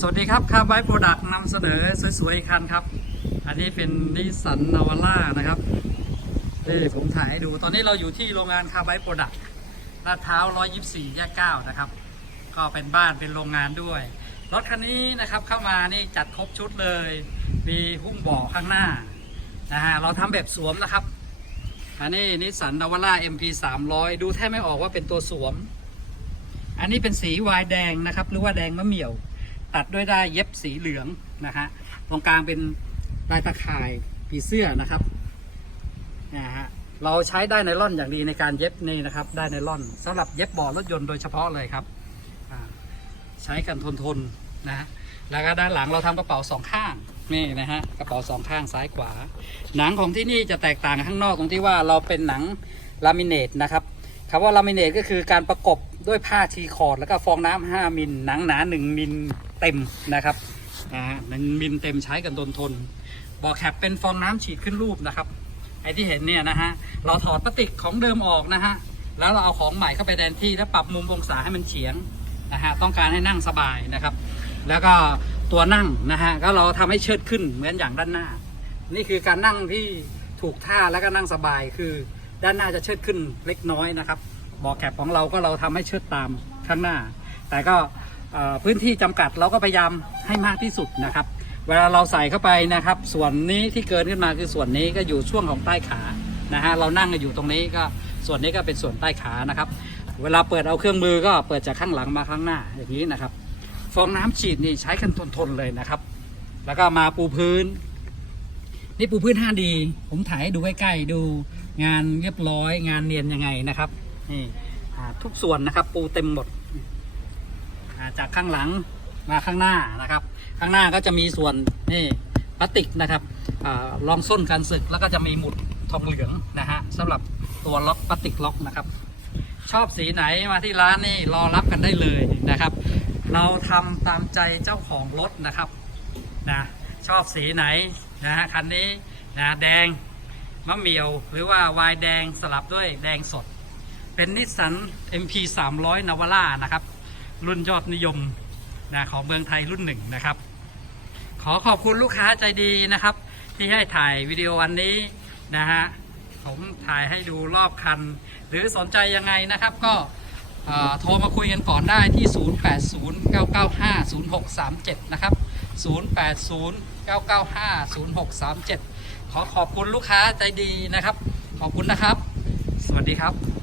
สวัสดีครับคาร์ไบโปรดักต์นำเสนอสวยๆอีกคันครับ อันนี้เป็นนิสสันนาวาร่านะครับนี่ผมถ่ายให้ดู ตอนนี้เราอยู่ที่โรงงานคาร์ไบโปรดักต์ลาดพร้าว124 แยก 9 นะครับ ก็เป็นบ้านเป็นโรงงานด้วย รถคันนี้นะครับเข้ามานี่จัดครบชุดเลย มีหุ้มเบาะข้างหน้านะฮะเราทำแบบสวมนะครับ อันนี้นิสสันนาวาร่า MP 300 ดูแทบไม่ออกว่าเป็นตัวสวม อันนี้เป็นสีวายแดงนะครับ หรือว่าแดงมะเหมี่ยว ตัดด้วยได้ายเย็บสีเหลืองนะฮะตรงกลางเป็นลายตะข่ายผีเสื้อนะครับนะฮะเราใช้ได้ไนล่อนอย่างดีในการเย็บนี่นะครับได้ไนล่อนสำหรับเย็บบาะรถยนต์โดยเฉพาะเลยครับใช้กันทนทนนะฮะแล้วก็ด้านหลังเราทำกระเป๋าสองข้างนี่นะฮะกระเป๋าสองข้างซ้ายขวา หนังของที่นี่จะแตกต่างข้างนอกตรงที่ว่าเราเป็นหนังลามิเนตนะครับคำว่าลามิเนตก็คือการประกบด้วยผ้าทีคอร์ดแล้วก็ฟองน้ำ5มิลหนังหนา 1มิล เต็มนะครับนะฮะหนึ่งมิลเต็มใช้กันทนทนบอกแคปเป็นฟองน้ำฉีดขึ้นรูปนะครับไอ้ที่เห็นเนี่ยนะฮะเราถอดพลาสติกของเดิมออกนะฮะแล้วเราเอาของใหม่เข้าไปแทนที่แล้วปรับมุมองศาให้มันเฉียงนะฮะต้องการให้นั่งสบายนะครับ แล้วก็ตัวนั่งนะฮะก็เราทำให้เชิดขึ้นเหมือนอย่างด้านหน้า นี่คือการนั่งที่ถูกท่าแล้วก็นั่งสบายคือด้านหน้าจะเชิดขึ้นเล็กน้อยนะครับเบอกแคปของเราก็เราทำให้เชิดตามข้างหน้า แต่ก็ พื้นที่จำกัดเราก็พยายามให้มากที่สุดนะครับ เวลาเราใส่เข้าไปนะครับ ส่วนนี้ที่เกินขึ้นมาคือส่วนนี้ก็อยู่ช่วงของใต้ขานะฮะเรานั่งอยู่ตรงนี้ก็ส่วนนี้ก็เป็นส่วนใต้ขานะครับ เวลาเปิดเอาเครื่องมือก็เปิดจากข้างหลังมาข้างหน้าอย่างนี้นะครับ ฟองน้ำฉีดนี่ใช้กันทนๆเลยนะครับ แล้วก็มาปูพื้น นี่ปูพื้น 5D ผมถ่ายให้ดูใกล้ๆดูงานเรียบร้อย งานเนียนยังไงนะครับนี่ทุกส่วนนะครับปูเต็มหมด จากข้างหลังมาข้างหน้านะครับ ข้างหน้าก็จะมีส่วนนี่พลาสติกนะครับอรองส้นการศึกแล้วก็จะมีหมุดทองเหลืองนะฮะสำหรับตัวล็อกพลาสติกล็อกนะครับ ชอบสีไหนมาที่ร้านนี่รอรับกันได้เลยนะครับ เราทำตามใจเจ้าของรถนะครับนะชอบสีไหนนะฮะคันนี้นะแดงมะเหมียว หรือว่าวายแดงสลับด้วยแดงสด เป็นนิสสัน MP 300 นาวาร่านะครับ รุ่นยอดนิยมนะของเมืองไทยรุ่นหนึ่งนะครับ ขอขอบคุณลูกค้าใจดีนะครับ ที่ให้ถ่ายวิดีโอวันนี้นะฮะผมถ่ายให้ดูรอบคัน หรือสนใจยังไงนะครับก็โทรมาคุยกันก่อนได้ที่ 0809950637 นะครับ 0809950637 ขอขอบคุณลูกค้าใจดีนะครับ ขอบคุณนะครับ สวัสดีครับ